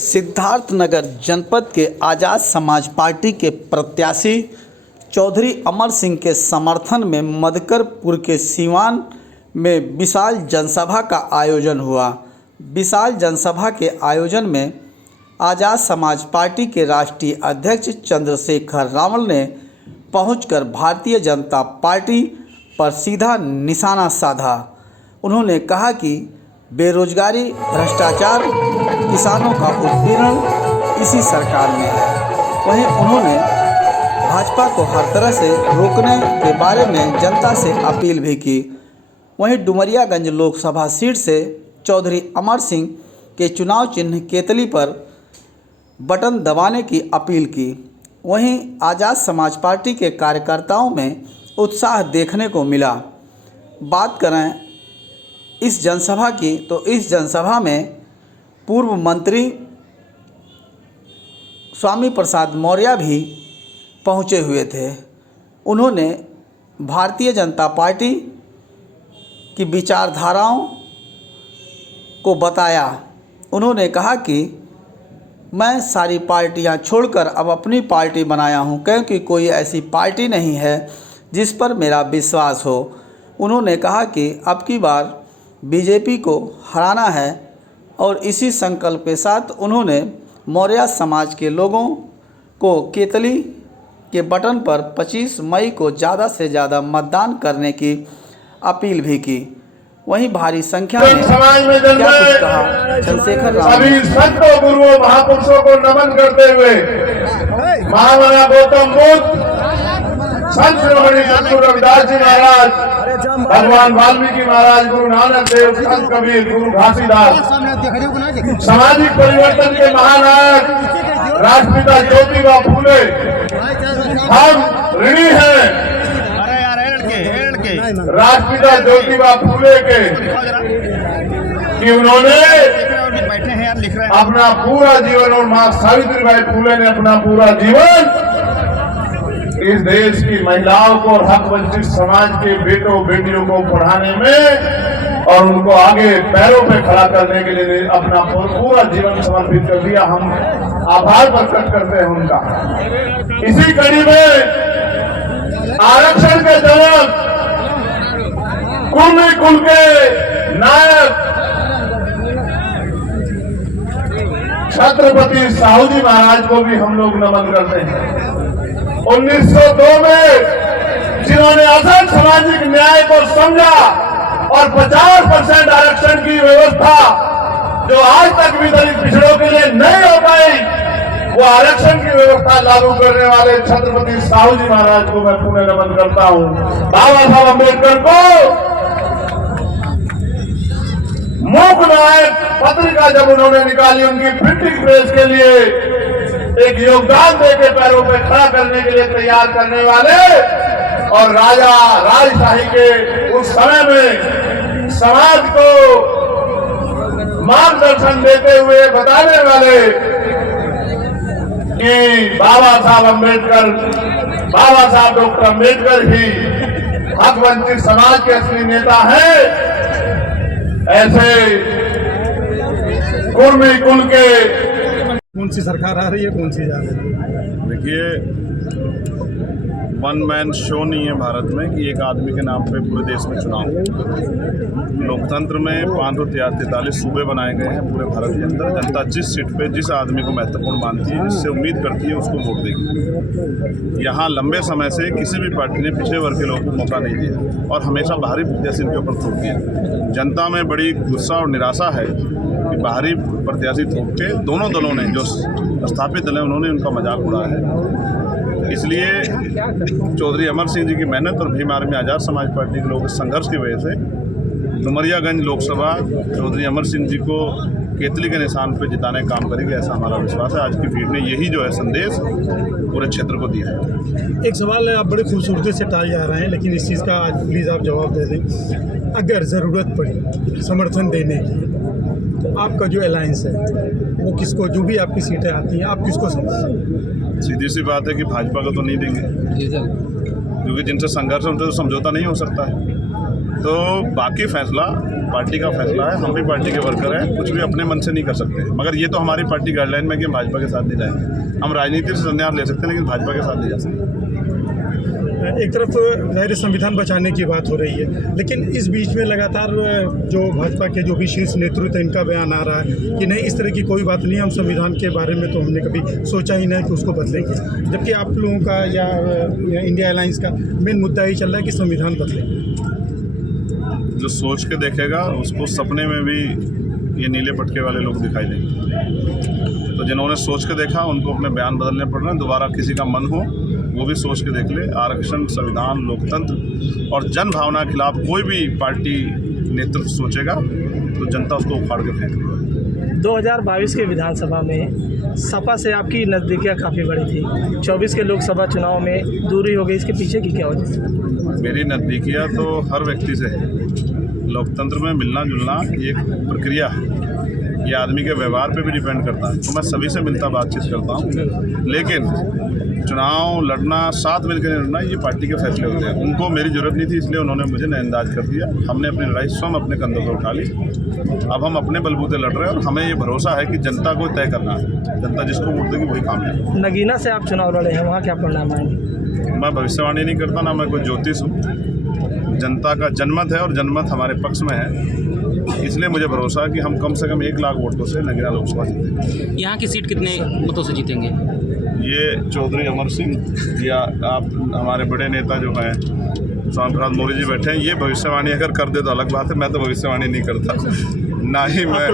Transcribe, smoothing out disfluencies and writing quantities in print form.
सिद्धार्थनगर जनपद के आज़ाद समाज पार्टी के प्रत्याशी चौधरी अमर सिंह के समर्थन में मधकरपुर के सीवान में विशाल जनसभा का आयोजन हुआ। विशाल जनसभा के आयोजन में आज़ाद समाज पार्टी के राष्ट्रीय अध्यक्ष चंद्रशेखर रावल ने पहुंचकर भारतीय जनता पार्टी पर सीधा निशाना साधा। उन्होंने कहा कि बेरोजगारी, भ्रष्टाचार, किसानों का उत्पीड़न इसी सरकार में है। वहीं उन्होंने भाजपा को हर तरह से रोकने के बारे में जनता से अपील भी की। वहीं डुमरियागंज लोकसभा सीट से चौधरी अमर सिंह के चुनाव चिन्ह केतली पर बटन दबाने की अपील की। वहीं आज़ाद समाज पार्टी के कार्यकर्ताओं में उत्साह देखने को मिला। बात करें इस जनसभा की तो इस जनसभा में पूर्व मंत्री स्वामी प्रसाद मौर्य भी पहुंचे हुए थे। उन्होंने भारतीय जनता पार्टी की विचारधाराओं को बताया। उन्होंने कहा कि मैं सारी पार्टियां छोड़कर अब अपनी पार्टी बनाया हूं, क्योंकि कोई ऐसी पार्टी नहीं है जिस पर मेरा विश्वास हो। उन्होंने कहा कि अब की बार बीजेपी को हराना है और इसी संकल्प के साथ उन्होंने मौर्य समाज के लोगों को केतली के बटन पर 25 मई को ज़्यादा से ज़्यादा मतदान करने की अपील भी की। वहीं भारी संख्या में समाज में क्या कुछ कहा चंद्रशेखर रावल। सभी संतों, गुरुओं, महापुरुषों को नमन करते हुए महामना गौतम बुद्ध, संत शिरोमणि सद्गुरु रविदास जी महाराज, भगवान वाल्मीकि महाराज, गुरु नानक देव, संत कबीर, गुरु घासीदास, सामाजिक परिवर्तन के महानायक राष्ट्रपिता ज्योतिबा फूले, हम ऋणी हैं राष्ट्रपिता ज्योतिबा फूले के कि उन्होंने अपना पूरा जीवन और मां सावित्रीबाई फूले ने अपना पूरा जीवन इस देश की महिलाओं को और हक वंचित समाज के बेटों बेटियों को पढ़ाने में और उनको आगे पैरों पे खड़ा करने के लिए अपना पूरा जीवन समर्पित कर दिया। हम आभार प्रकट करते हैं उनका। इसी कड़ी में आरक्षण के जनक, कुर्मी कुल के नायक छत्रपति साहू जी महाराज को भी हम लोग नमन करते हैं। 1902 में जिन्होंने असल सामाजिक न्याय को समझा और 50% आरक्षण की व्यवस्था जो आज तक भी दलित पिछड़ों के लिए नहीं हो पाई, वो आरक्षण की व्यवस्था लागू करने वाले छत्रपति साहू जी महाराज को मैं पुनः नमन करता हूं। बाबा साहब अम्बेडकर को मूक नायक पत्रिका जब उन्होंने निकाली, उनकी प्रिंटिंग प्रेस के लिए एक योगदान देके पैरों पे खड़ा करने के लिए तैयार करने वाले और राजा राजशाही के उस समय में समाज को मार्गदर्शन देते हुए बताने वाले कि बाबा साहब अम्बेडकर, बाबा साहब डॉक्टर अम्बेडकर ही हक वंचित समाज के असली नेता हैं। ऐसे कुर्मी कुल के कौन सी सरकार आ रही है, कौन सी जा रही है? देखिए, वन मैन शो नहीं है भारत में कि एक आदमी के नाम पे पूरे देश में चुनाव हो। लोकतंत्र में 543 सूबे बनाए गए हैं पूरे भारत के अंदर। जनता जिस सीट पे जिस आदमी को महत्वपूर्ण मानती है, जिससे उम्मीद करती है, उसको वोट देगी। यहाँ लंबे समय से किसी भी पार्टी ने पिछड़े वर्ग के लोगों को मौका नहीं दिया और हमेशा बाहरी प्रत्याशी इनके ऊपर थोप दिया। जनता में बड़ी गुस्सा और निराशा है कि बाहरी प्रत्याशी थोप के दोनों दलों ने, जो स्थापित दल हैं, उन्होंने उनका मजाक उड़ाया है। इसलिए चौधरी अमर सिंह जी की मेहनत और भीम आर्मी आज़ाद समाज पार्टी के लोगों के संघर्ष की वजह से डुमरियागंज लोकसभा चौधरी अमर सिंह जी को केतली के निशान पर जिताने का काम करेगी, ऐसा हमारा विश्वास है। आज की भीड़ ने यही जो है संदेश पूरे क्षेत्र को दिया है। एक सवाल है, आप बड़ी खूबसूरती से टाल जा रहे हैं, लेकिन इस चीज़ का आज प्लीज़ आप जवाब दे दें। अगर ज़रूरत पड़ी समर्थन देने की तो आपका जो अलायंस है वो किसको, जो भी आपकी सीटें आती हैं, आप किसको समर्थन दें? सीधी सी बात है कि भाजपा को तो नहीं देंगे, क्योंकि जिनसे संघर्ष है उनसे तो समझौता नहीं हो सकता है। तो बाकी फैसला पार्टी का फैसला है। हम भी पार्टी के वर्कर हैं, कुछ भी अपने मन से नहीं कर सकते, मगर ये तो हमारी पार्टी गाइडलाइन में कि हम भाजपा के साथ नहीं जाएंगे। हम राजनीति से संन्यास ले सकते हैं लेकिन भाजपा के साथ नहीं जा सकते। एक तरफ ज़ाहिर संविधान बचाने की बात हो रही है, लेकिन इस बीच में लगातार जो भाजपा के जो भी शीर्ष नेतृत्व है इनका बयान आ रहा है कि नहीं, इस तरह की कोई बात नहीं, हम संविधान के बारे में तो हमने कभी सोचा ही नहीं कि उसको बदलेंगे, जबकि आप लोगों का या इंडिया अलायंस का मेन मुद्दा ही चल रहा है कि संविधान बदले। जो सोच के देखेगा उसको सपने में भी ये नीले पटके वाले लोग दिखाई देंगे। तो जिन्होंने सोच के देखा उनको अपने बयान बदलने पड़ रहे हैं। दोबारा किसी का मन हो वो भी सोच के देख ले। आरक्षण, संविधान, लोकतंत्र और जन भावना के खिलाफ कोई भी पार्टी नेतृत्व सोचेगा तो जनता उसको उखाड़ के फेंक देगी। 2022 के विधानसभा में सपा से आपकी नज़दीकियाँ काफ़ी बड़ी थी, 24 के लोकसभा चुनाव में दूरी हो गई, इसके पीछे की क्या वजह? मेरी नज़दीकियाँ तो हर व्यक्ति से है। लोकतंत्र में मिलना जुलना ये एक प्रक्रिया है, ये आदमी के व्यवहार पे भी डिपेंड करता है। तो मैं सभी से मिलता बातचीत करता हूँ, लेकिन चुनाव लड़ना, साथ मिलकर लड़ना, ये पार्टी के फैसले होते हैं। उनको मेरी ज़रूरत नहीं थी, इसलिए उन्होंने मुझे नज़रअंदाज कर दिया। हमने अपनी लड़ाई स्वयं अपने कंधों पर उठा ली। अब हम अपने बलबूते लड़ रहे हैं और हमें ये भरोसा है कि जनता को तय करना है। जनता जिसको वोट देगी वही कामयाब। नगीना से आप चुनाव लड़े हैं, वहाँ क्या परिणाम आएंगे? मैं भविष्यवाणी नहीं करता, ना मैं कोई ज्योतिष हूँ। जनता का जनमत है और जनमत हमारे पक्ष में है, इसलिए मुझे भरोसा है कि हम कम से कम 1 लाख वोटों से नगीना लोकसभा जीतेंगे। यहाँ की सीट कितने मतों से जीतेंगे? ये चौधरी अमर सिंह या आप हमारे बड़े नेता जो हैं स्वामी प्रसाद मौर्य जी बैठे हैं, ये भविष्यवाणी अगर कर दे तो अलग बात है। मैं तो भविष्यवाणी नहीं करता, ना ही मैं।